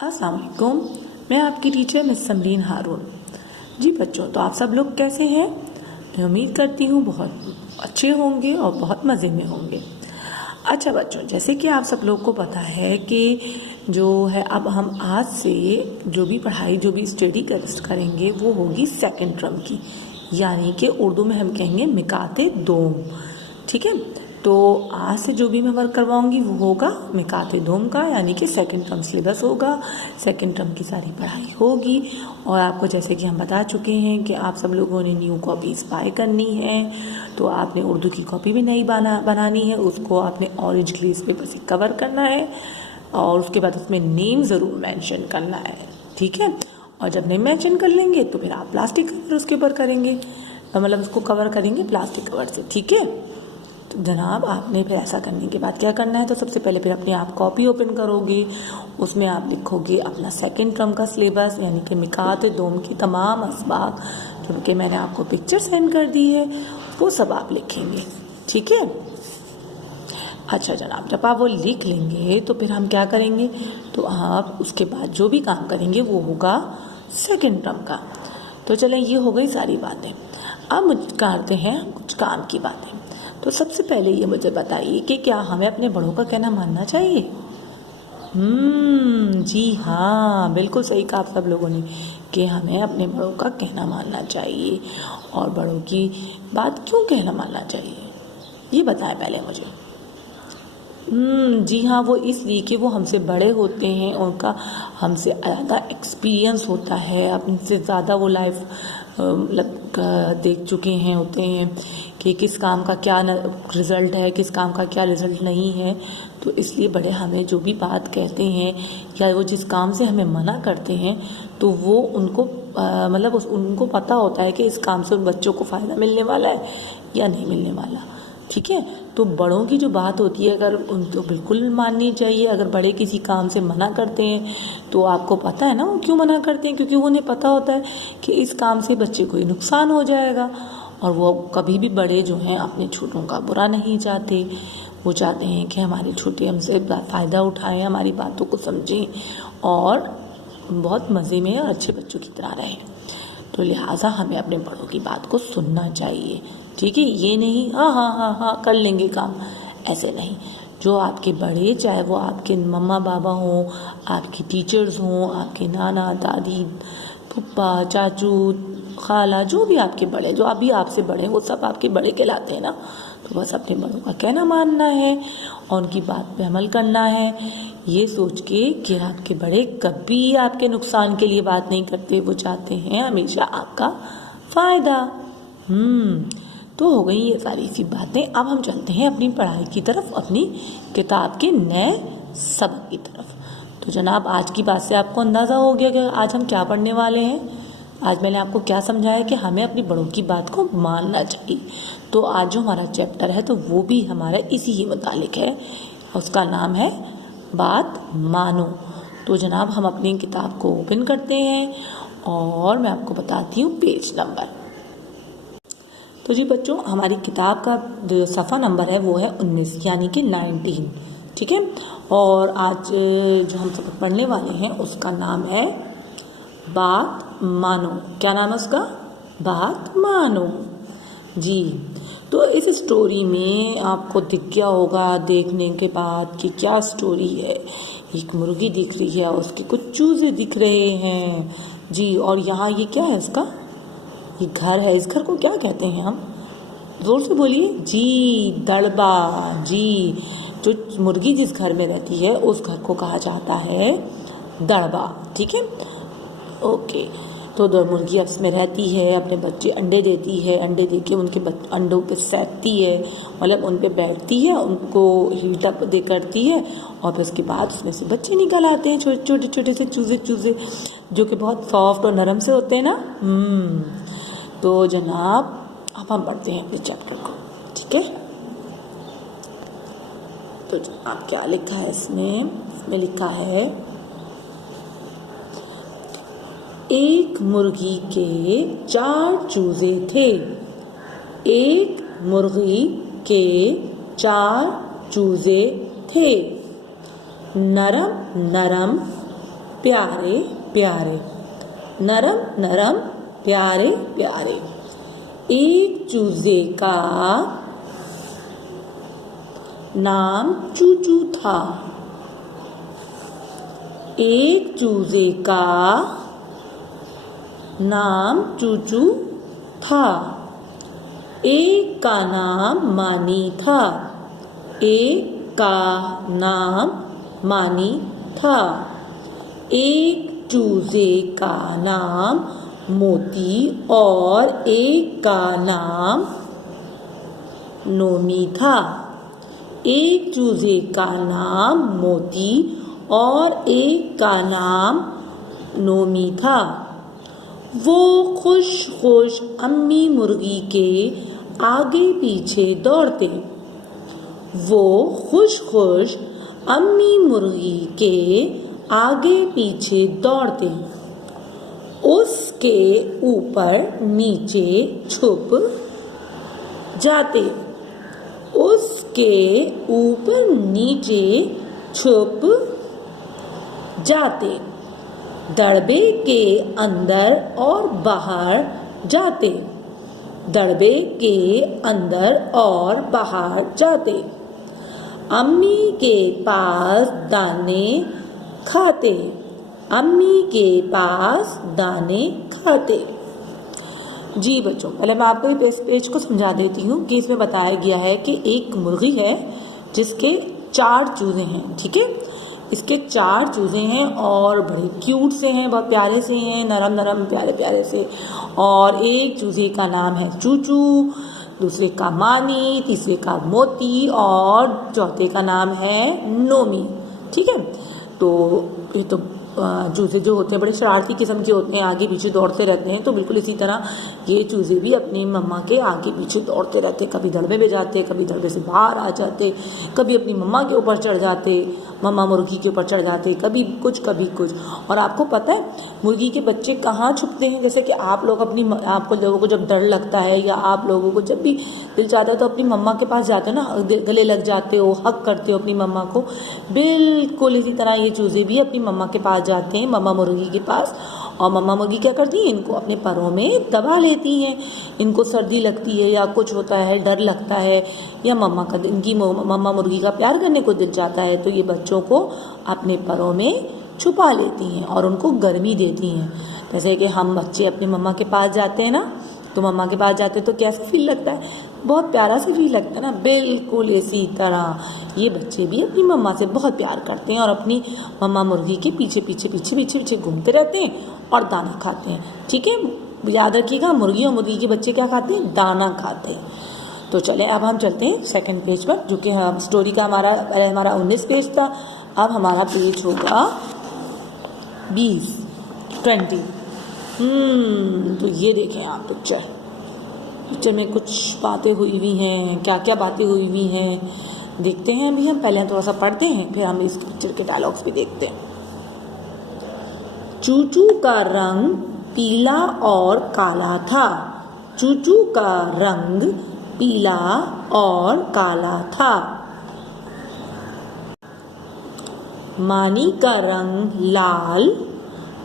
अस्सलाम वालेकुम। मैं आपकी टीचर मिस समरीन हारून। जी बच्चों, तो आप सब लोग कैसे हैं? मैं उम्मीद करती हूँ बहुत अच्छे होंगे और बहुत मज़े में होंगे। अच्छा बच्चों, जैसे कि आप सब लोग को पता है कि जो है अब हम आज से जो भी पढ़ाई जो भी स्टडी करेंगे वो होगी सेकंड टर्म की, यानी कि उर्दू में हम कहेंगे मिकाते दोम। ठीक है, तो आज से जो भी मैं वर्क करवाऊंगी वो होगा मिकाते दोम का, यानी कि सेकंड टर्म सिलेबस होगा, सेकंड टर्म की सारी पढ़ाई होगी। और आपको जैसे कि हम बता चुके हैं कि आप सब लोगों ने न्यू कॉपीज़ बाय करनी है, तो आपने उर्दू की कॉपी भी नई बनानी है, उसको आपने ऑरेंज ग्लेस पेपर से कवर करना है और उसके बाद उसमें नेम ज़रूर मेंशन करना है। ठीक है, और जब नेम मेंशन कर लेंगे तो फिर आप प्लास्टिक कवर उसके ऊपर करेंगे, मतलब उसको कवर करेंगे प्लास्टिक कवर से। ठीक है, तो जनाब आपने फिर ऐसा करने के बाद क्या करना है, तो सबसे पहले फिर अपनी आप कॉपी ओपन करोगे, उसमें आप लिखोगे अपना सेकंड टर्म का सिलेबस, यानी कि मिकात दोम की तमाम असबाक जो कि मैंने आपको पिक्चर सेंड कर दी है वो सब आप लिखेंगे। ठीक है, अच्छा जनाब, जब आप वो लिख लेंगे तो फिर हम क्या करेंगे, तो आप उसके बाद जो भी काम करेंगे वो होगा सेकंड टर्म का। तो चलें, ये हो गई सारी बातें। अब करते हैं कुछ काम की बातें। तो सबसे पहले ये मुझे बताइए कि क्या हमें अपने बड़ों का कहना मानना चाहिए? जी हाँ, बिल्कुल सही कहा आप सब लोगों ने कि हमें अपने बड़ों का कहना मानना चाहिए। और बड़ों की बात क्यों कहना मानना चाहिए, ये बताएं पहले मुझे। जी हाँ, वो इसलिए कि वो हमसे बड़े होते हैं, उनका हमसे ज़्यादा एक्सपीरियंस होता है, हमसे ज़्यादा वो लाइफ देख चुके हैं होते हैं कि किस काम का क्या रिज़ल्ट है, किस काम का क्या रिज़ल्ट नहीं है। तो इसलिए बड़े हमें जो भी बात कहते हैं या वो जिस काम से हमें मना करते हैं, तो वो उनको मतलब उनको पता होता है कि इस काम से उन बच्चों को फ़ायदा मिलने वाला है या नहीं मिलने वाला। ठीक है, तो बड़ों की जो बात होती है अगर उनको बिल्कुल माननी चाहिए। अगर बड़े किसी काम से मना करते हैं तो आपको पता है ना वो क्यों मना करते हैं, क्योंकि उन्हें पता होता है कि इस काम से बच्चे को नुकसान हो जाएगा। और वो कभी भी बड़े जो हैं अपने छोटों का बुरा नहीं चाहते, वो चाहते हैं कि हमारे छोटे हमसे फ़ायदा उठाएं, हमारी बातों को समझें और बहुत मज़े में और अच्छे बच्चों की तरह रहें। तो लिहाजा हमें अपने बड़ों की बात को सुनना चाहिए। ठीक है, ये नहीं हाँ हाँ हाँ हाँ कर लेंगे काम, ऐसे नहीं। जो आपके बड़े, चाहे वो आपके मम्मा बाबा हों, आपके टीचर्स हों, आपके नाना दादी फूफा चाचू खाला, जो भी आपके बड़े, जो अभी आपसे बड़े वो सब आपके बड़े कहलाते हैं ना। तो बस अपने बड़ों का कहना मानना है और उनकी बात पे अमल करना है, ये सोच के कि आपके बड़े कभी आपके नुकसान के लिए बात नहीं करते, वो चाहते हैं हमेशा आपका फ़ायदा। तो हो गई ये सारी सी बातें। अब हम चलते हैं अपनी पढ़ाई की तरफ, अपनी किताब के नए सबक की तरफ। तो जनाब, आज की बात से आपको अंदाज़ा हो गया कि आज हम क्या पढ़ने वाले हैं। आज मैंने आपको क्या समझाया कि हमें अपनी बड़ों की बात को मानना चाहिए। तो आज जो हमारा चैप्टर है तो वो भी हमारा इसी ही मुतालिक है, उसका नाम है बात मानो। तो जनाब, हम अपनी किताब को ओपन करते हैं और मैं आपको बताती हूँ पेज नंबर। तो जी बच्चों, हमारी किताब का जो सफ़ा नंबर है वो है 19, यानी कि 19। ठीक है, और आज जो हम सबक पढ़ने वाले हैं उसका नाम है बात मानो। क्या नाम है उसका? बात मानो। जी, तो इस स्टोरी में आपको दिख गया होगा देखने के बाद कि क्या स्टोरी है। एक मुर्गी दिख रही है, उसके कुछ चूजे दिख रहे हैं जी। और यहाँ ये क्या है, इसका ये घर है। इस घर को क्या कहते हैं हम? जोर से बोलिए जी। दड़बा। जी, जो मुर्गी जिस घर में रहती है उस घर को कहा जाता है दड़बा। ठीक है, ओके। तो दो मुर्गी आपस में रहती है, अपने बच्चे अंडे देती है, अंडे दे के उनके अंडों पे सैंतती है, मतलब उन पे बैठती है, उनको हीट अप दे करती है और फिर उसके बाद उसमें से बच्चे निकल आते हैं, छोटे छोटे छोटे से चूजे जो कि बहुत सॉफ्ट और नरम से होते हैं ना। तो जनाब, अब हम पढ़ते हैं अपने चैप्टर को। ठीक है, तो जनाब क्या लिखा है इसमें लिखा है, एक मुर्गी के 4 चूजे थे। एक मुर्गी के 4 चूजे थे। नरम नरम प्यारे प्यारे, नरम नरम प्यारे प्यारे। एक चूजे का नाम चूचू था। एक चूजे का नाम चूचू था। एक का नाम मानी था। एक का नाम मानी था। एक चूजे का नाम मोती और एक का नाम नोमी था। एक चूजे का नाम मोती और एक का नाम नोमी था। वो खुश खुश अम्मी मुर्गी के आगे पीछे दौड़ते। वो खुश खुश अम्मी मुर्गी के आगे पीछे दौड़ते। उसके ऊपर नीचे छुप जाते। उसके ऊपर नीचे छुप जाते। दड़बे के अंदर और बाहर जाते। दड़बे के अंदर और बाहर जाते। अम्मी के पास दाने खाते। अम्मी के पास दाने खाते। जी बच्चों, पहले मैं आपको इस पेज को समझा देती हूँ कि इसमें बताया गया है कि एक मुर्गी है जिसके 4 चूजे हैं। ठीक है, इसके 4 चूजे हैं और बड़े क्यूट से हैं, बहुत प्यारे से हैं, नरम नरम प्यारे प्यारे से। और एक चूजे का नाम है चूचू, दूसरे का मानी, तीसरे का मोती और चौथे का नाम है नोमी। ठीक है, तो ये तो चूजे जो होते हैं बड़े शरारती किस्म के होते हैं, आगे पीछे दौड़ते रहते हैं। तो बिल्कुल इसी तरह ये चूजे भी अपनी मम्मा के आगे पीछे दौड़ते रहते। कभी दड़बे में जाते, कभी दड़बे से बाहर आ जाते, कभी अपनी मम्मा के ऊपर चढ़ जाते, मम्मा मुर्गी के ऊपर चढ़ जाते, कभी कुछ कभी कुछ। और आपको पता है मुर्गी के बच्चे कहाँ छुपते हैं? जैसे कि आप लोग आपको लोगों को जब डर लगता है या आप लोगों को जब भी दिल चाहता है तो अपनी मम्मा के पास जाते हो ना, गले लग जाते हो, हक करते हो अपनी मम्मा को। बिल्कुल इसी तरह ये चूजे भी अपनी मम्मा के पास जाते हैं, मम्मा मुर्गी के पास। और मम्मा मुर्गी क्या करती है? इनको अपने पैरों में दबा लेती हैं। इनको सर्दी लगती है या कुछ होता है, डर लगता है, या इनकी मम्मा मुर्गी का प्यार करने को दिल चाहता है, तो ये बच्चों को अपने पैरों में छुपा लेती हैं और उनको गर्मी देती हैं। जैसे कि हम बच्चे अपनी मम्मा के पास जाते हैं ना, तो मम्मा के पास जाते तो कैसा फील लगता है? बहुत प्यारा सा फील लगता है ना। बिल्कुल इसी तरह ये बच्चे भी अपनी मम्मा से बहुत प्यार करते हैं और अपनी मम्मा मुर्गी के पीछे पीछे पीछे पीछे पीछे घूमते रहते हैं और दाना खाते हैं। ठीक है, याद रखिएगा, मुर्गी और मुर्गी के बच्चे क्या खाते हैं? दाना खाते हैं। तो चले अब हम चलते हैं सेकंड पेज पर, जो कि स्टोरी का हमारा 19 पेज था। अब हमारा पेज होगा 20। तो ये देखें आप पिक्चर में कुछ बातें हुई हुई हैं। क्या क्या बातें हुई हुई हैं देखते हैं अभी हम। पहले थोड़ा सा पढ़ते हैं, फिर हम इस पिक्चर के डायलॉग्स भी देखते हैं। चूचू का रंग पीला और काला था। चूचू का रंग पीला और काला था। मानी का रंग लाल।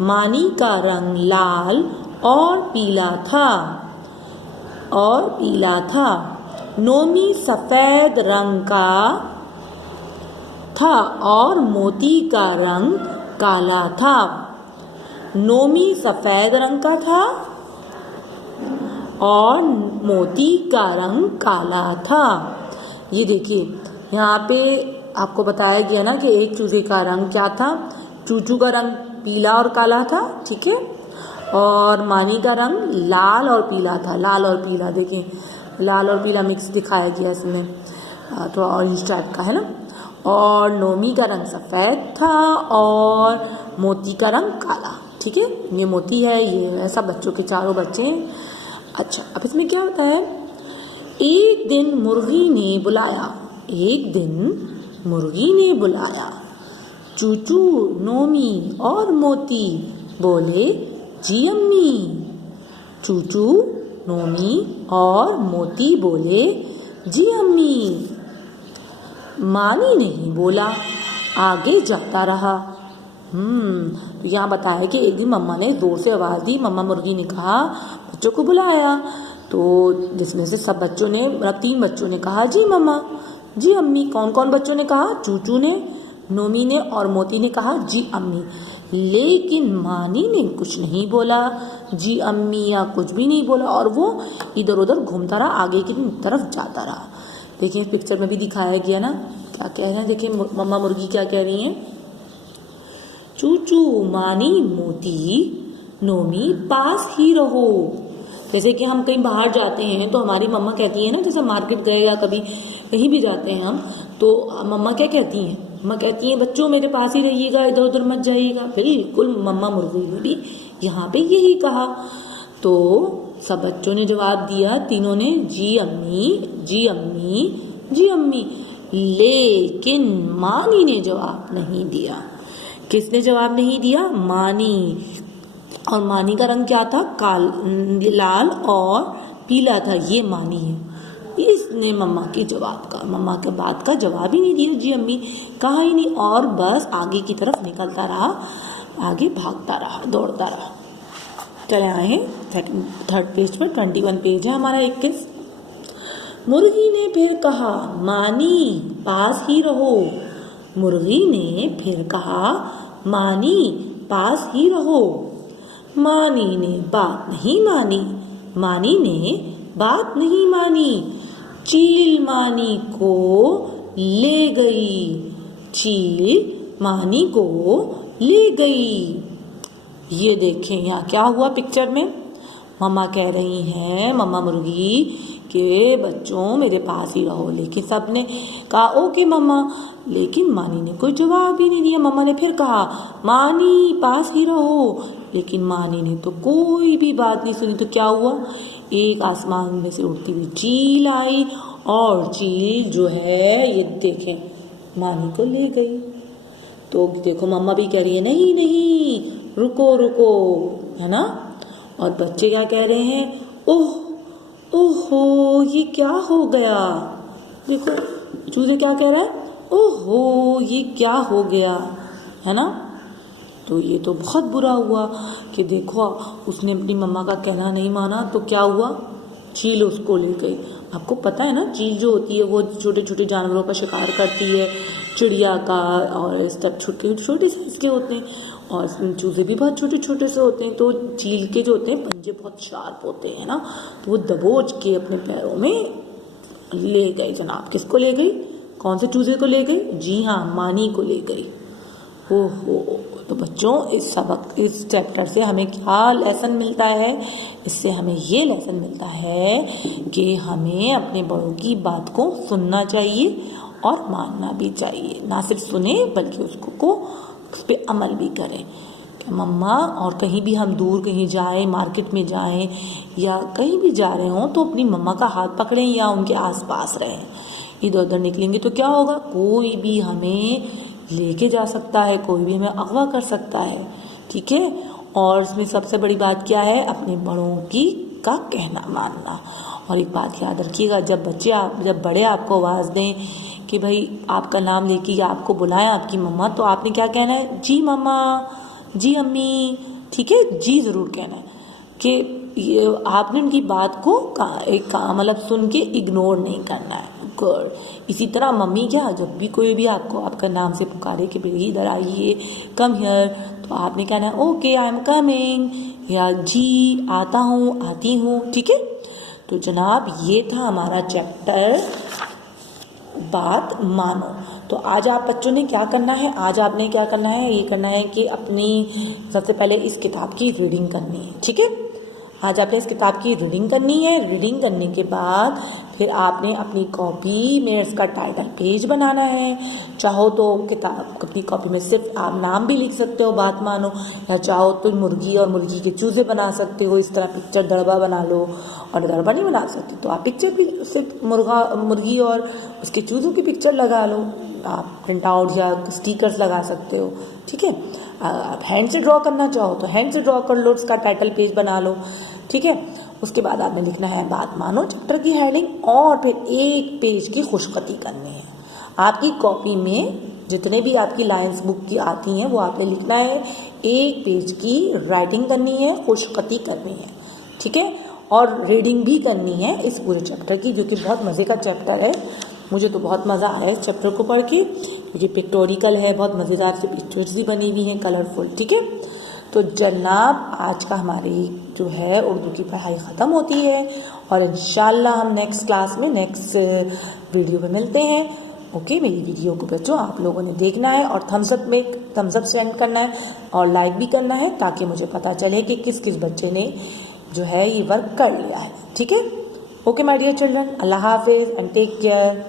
मानी का रंग लाल और पीला था। नोमी सफेद रंग का था और मोती का रंग काला था। नोमी सफेद रंग का था और मोती का रंग काला था। ये देखिए यहाँ पे आपको बताया गया ना कि एक चूजे का रंग क्या था? चूचू का रंग पीला और काला था। ठीक है, और मानी का रंग लाल और पीला था। लाल और पीला देखिए, लाल और पीला मिक्स दिखाया गया इसमें, थोड़ा ऑरेंज टाइप का है ना। और नोमी का रंग सफ़ेद था और मोती का रंग काला। ठीक है, ये मोती है, ये ऐसा बच्चों के चारों बच्चे हैं। अच्छा, अब इसमें क्या होता है? एक दिन मुर्गी ने बुलाया। एक दिन मुर्गी ने बुलाया। चूचू, नोमी और मोती बोले, जी अम्मी। चूचू, नोमी और मोती बोले, जी अम्मी। मानी नहीं बोला, आगे जाता रहा। तो यहाँ बताया कि एक दिन मम्मा ने जोर से आवाज़ दी। मम्मा मुर्गी ने कहा, बच्चों को बुलाया। तो जिसमें से सब बच्चों ने, मतलब 3 बच्चों ने कहा जी मम्मा, जी अम्मी। कौन कौन बच्चों ने कहा? चूचू ने, नोमी ने और मोती ने कहा जी अम्मी। लेकिन मानी ने कुछ नहीं बोला, जी अम्मी या कुछ भी नहीं बोला, और वो इधर उधर घूमता रहा, आगे की तरफ जाता रहा। देखिए पिक्चर में भी दिखाया गया ना, क्या कह रहे हैं। देखिए मम्मा मुर्गी क्या कह रही हैं, चूचू, मानी, मोती, नोमी पास ही रहो। जैसे कि हम कहीं बाहर जाते हैं तो हमारी मम्मा कहती है ना, जैसे मार्केट गए या कभी कहीं भी जाते हैं हम, तो मम्मा क्या कहती हैं? मम्मा कहती हैं बच्चों मेरे पास ही रहिएगा, इधर उधर मत जाइएगा। बिल्कुल मम्मा मुर्गी ने भी यहाँ पे यही कहा। तो सब बच्चों ने जवाब दिया, तीनों ने, जी अम्मी, जी अम्मी, जी अम्मी। लेकिन मानी ने जवाब नहीं दिया। किसने जवाब नहीं दिया? मानी। और मानी का रंग क्या था? लाल और पीला था। ये मानी है, इसने मम्मा के बात का जवाब ही नहीं दिया, जी अम्मी कहा ही नहीं, और बस आगे की तरफ निकलता रहा, आगे भागता रहा, दौड़ता रहा। चले आए 3rd पेज पर, 21 पेज है हमारा 21। मुर्गी ने फिर कहा, मानी पास ही रहो। मुर्गी ने फिर कहा, मानी पास ही रहो। मानी ने बात नहीं मानी, मानी ने बात नहीं मानी। चील मानी को ले गई, चील मानी को ले गई। ये देखें यहाँ क्या हुआ पिक्चर में। मम्मा कह रही हैं, मम्मा मुर्गी, कि बच्चों मेरे पास ही रहो। लेकिन सब ने कहा ओके मम्मा, लेकिन मानी ने कोई जवाब ही नहीं दिया। मम्मा ने फिर कहा, मानी पास ही रहो, लेकिन मानी ने तो कोई भी बात नहीं सुनी। तो क्या हुआ, एक आसमान में से उड़ती हुई चील आई, और चील जो है ये देखें मानी को ले गई। तो देखो मम्मा भी कह रही है, नहीं नहीं रुको रुको, है ना। और बच्चे क्या कह रहे हैं, ओह ओहो ये क्या हो गया। देखो चूजे क्या कह रहा है, ओहो ये क्या हो गया, है ना। तो ये तो बहुत बुरा हुआ कि देखो उसने अपनी मम्मा का कहना नहीं माना, तो क्या हुआ, चील उसको ले गई। आपको पता है ना, चील जो होती है वो छोटे छोटे जानवरों का शिकार करती है, चिड़िया का, और सब छोटे छोटे साइज के होते हैं, और चूजे भी बहुत छोटे छोटे से होते हैं। तो चील के जो होते हैं पंजे बहुत शार्प होते हैं ना, तो वो दबोच के अपने पैरों में ले गए जनाब। किसको ले गई, कौन से चूजे को ले गई? जी हाँ, मानी को ले गई। ओहो। तो बच्चों इस चैप्टर से हमें क्या लेसन मिलता है? इससे हमें ये लेसन मिलता है कि हमें अपने बड़ों की बात को सुनना चाहिए और मानना भी चाहिए। ना सिर्फ सुने बल्कि उसको उस पर अमल भी करें। कि मम्मा, और कहीं भी हम दूर कहीं जाएं, मार्केट में जाएं या कहीं भी जा रहे हों, तो अपनी मम्मा का हाथ पकड़ें या उनके आसपास रहें। इधर उधर निकलेंगे तो क्या होगा, कोई भी हमें लेके जा सकता है, कोई भी हमें अगवा कर सकता है, ठीक है। और इसमें सबसे बड़ी बात क्या है, अपने बड़ों का कहना मानना। और एक बात याद रखिएगा, जब बड़े आपको आवाज़ दें कि भाई आपका नाम लेके या आपको बुलाएं आपकी मम्मा, तो आपने क्या कहना है, जी मम्मा, जी अम्मी, ठीक है, जी ज़रूर कहना है। कि ये आपने उनकी बात को मतलब सुन के इग्नोर नहीं करना है। गुड। इसी तरह मम्मी क्या, जब भी कोई भी आपको आपका नाम से पुकारे कि भाई इधर आइए, कम हियर, तो आपने कहना है ओके आई एम कमिंग, या जी आता हूँ, आती हूँ, ठीक है। तो जनाब ये था हमारा चैप्टर बात मानो। तो आज आप बच्चों ने क्या करना है, आज आपने क्या करना है, ये करना है कि अपनी सबसे पहले इस किताब की रीडिंग करनी है, ठीक है। आज आपने इस किताब की रीडिंग करनी है। रीडिंग करने के बाद फिर आपने अपनी कॉपी में इसका टाइटल पेज बनाना है। चाहो तो किताब अपनी कॉपी में सिर्फ आप नाम भी लिख सकते हो, बात मानो, या चाहो तो मुर्गी और मुर्गी के चूजे बना सकते हो। इस तरह पिक्चर दड़बा बना लो, और दड़बा नहीं बना सकते तो आप पिक्चर भी सिर्फ मुर्गी और उसके चूजों की पिक्चर लगा लो। आप प्रिंट आउट या स्टिकर्स लगा सकते हो, ठीक है। आप हैंड से ड्रॉ करना चाहो तो हैंड से ड्रॉ कर लो, उसका टाइटल पेज बना लो, ठीक है। उसके बाद आपने लिखना है बात मानो चैप्टर की हेडिंग, और फिर 1 पेज की खुशखती करनी है। आपकी कॉपी में जितने भी आपकी लाइंस बुक की आती हैं वो आपने लिखना है, 1 पेज की राइटिंग करनी है, खुशखती करनी है, ठीक है। और रीडिंग भी करनी है इस पूरे चैप्टर की, जो कि बहुत मज़े का चैप्टर है। मुझे तो बहुत मज़ा आया इस चैप्टर को पढ़ के, क्योंकि पिक्टोरिकल है, बहुत मज़ेदार से पिक्चर्स भी बनी हुई हैं, कलरफुल, ठीक है। तो जनाब आज का हमारी जो है उर्दू की पढ़ाई ख़त्म होती है, और इंशाल्लाह हम नेक्स्ट क्लास में नेक्स्ट वीडियो में मिलते हैं। ओके, मेरी वीडियो को बच्चों आप लोगों ने देखना है और थम्स अप सेंड करना है और लाइक भी करना है, ताकि मुझे पता चले कि किस किस बच्चे ने जो है ये वर्क कर लिया है, ठीक है। ओके माय डियर चिल्ड्रन, अल्लाह हाफिज़ एंड टेक केयर।